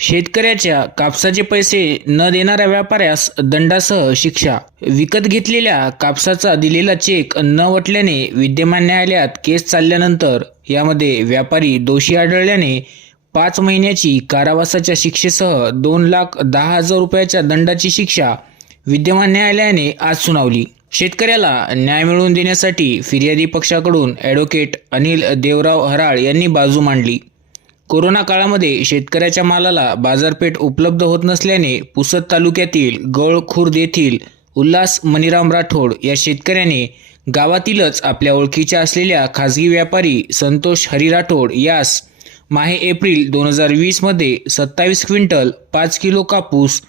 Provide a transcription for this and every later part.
शेतकऱ्याच्या कापसाचे पैसे न देणाऱ्या व्यापाऱ्यास दंडासह शिक्षा. विकत घेतलेल्या कापसाचा दिलेला चेक न वटल्याने विद्यमान न्यायालयात केस चालल्यानंतर यामध्ये व्यापारी दोषी आढळल्याने पाच महिन्याची कारावासाच्या शिक्षेसह दोन लाख दहा हजार रुपयाच्या दंडाची शिक्षा विद्यमान न्यायालयाने आज सुनावली. शेतकऱ्याला न्याय मिळवून देण्यासाठी फिर्यादी पक्षाकडून ॲडव्होकेट अनिल देवराव हराळ यांनी बाजू मांडली. कोरोना काळामध्ये शेतकऱ्याच्या मालाला बाजारपेठ उपलब्ध होत नसल्याने पुसद तालुक्यातील गळखुर्द येथील उल्हास मणिराम राठोड या शेतकऱ्याने गावातीलच आपल्या ओळखीच्या असलेल्या खाजगी व्यापारी संतोष हरी राठोड यास माहे एप्रिल दोन हजार वीसमध्ये सत्तावीस क्विंटल पाच किलो कापूस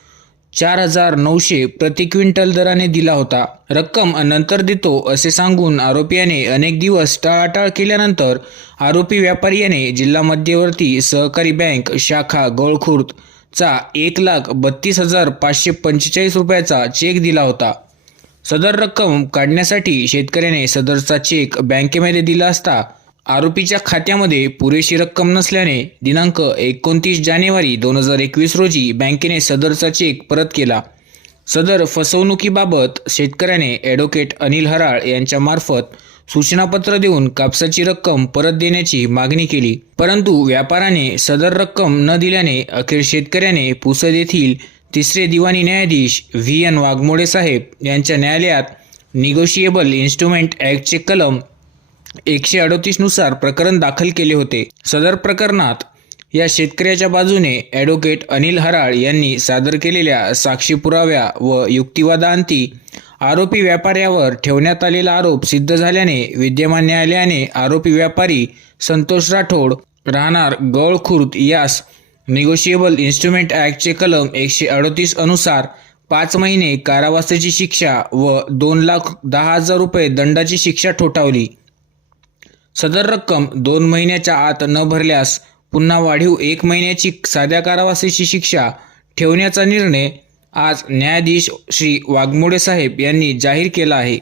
चार हजार नऊशे प्रति क्विंटल दराने दिला होता. रक्कम नंतर देतो असे सांगून आरोपीयाने अनेक दिवस टाळाटाळ केल्यानंतर आरोपी व्यापारी याने जिल्हा मध्यवर्ती सहकारी बँक शाखा गौळखुर्द चा एक लाख बत्तीस हजार पाचशे पंचेचाळीस रुपयाचा चेक दिला होता. सदर रक्कम काढण्यासाठी शेतकऱ्याने सदरचा चेक बँकेमध्ये दिला असता आरोपीच्या खात्यामध्ये पुरेशी रक्कम नसल्याने दिनांक एकोणतीस जानेवारी दोन हजार एकवीस रोजी बँकेने सदरचा चेक परत केला. सदर फसवणुकीबाबत शेतकऱ्याने ॲडव्होकेट अनिल हराळ यांच्यामार्फत सूचनापत्र देऊन कापसाची रक्कम परत देण्याची मागणी केली. परंतु व्यापाराने सदर रक्कम न दिल्याने अखेर शेतकऱ्याने पुसद येथील तिसरे दिवाणी न्यायाधीश व्ही एन वाघमोडे साहेब यांच्या न्यायालयात निगोशिएबल इन्स्ट्रुमेंट ॲक्टचे कलम एकशे अडोतीसनुसार प्रकरण दाखल केले होते. सदर प्रकरणात या शेतकऱ्याच्या बाजूने ॲडव्होकेट अनिल हराळ यांनी सादर केलेल्या साक्षी पुराव्या व युक्तिवादांती आरोपी व्यापाऱ्यावर ठेवण्यात आलेला आरोप सिद्ध झाल्याने विद्यमान न्यायालयाने आरोपी व्यापारी संतोष राठोड राहणार गळखुर्द यास निगोशिएबल इन्स्ट्रुमेंट ॲक्टचे कलम एकशे अडोतीस अनुसार पाच महिने कारावासाची शिक्षा व दोन लाख दहा हजार रुपये दंडाची शिक्षा ठोठावली. सदर रक्कम दोन महिन्याच्या आत न भरल्यास पुन्हा वाढीव एक महिन्याची साध्या कारावासाची शिक्षा ठेवण्याचा निर्णय आज न्यायाधीश श्री वाघमोडे साहेब यांनी जाहीर केला आहे.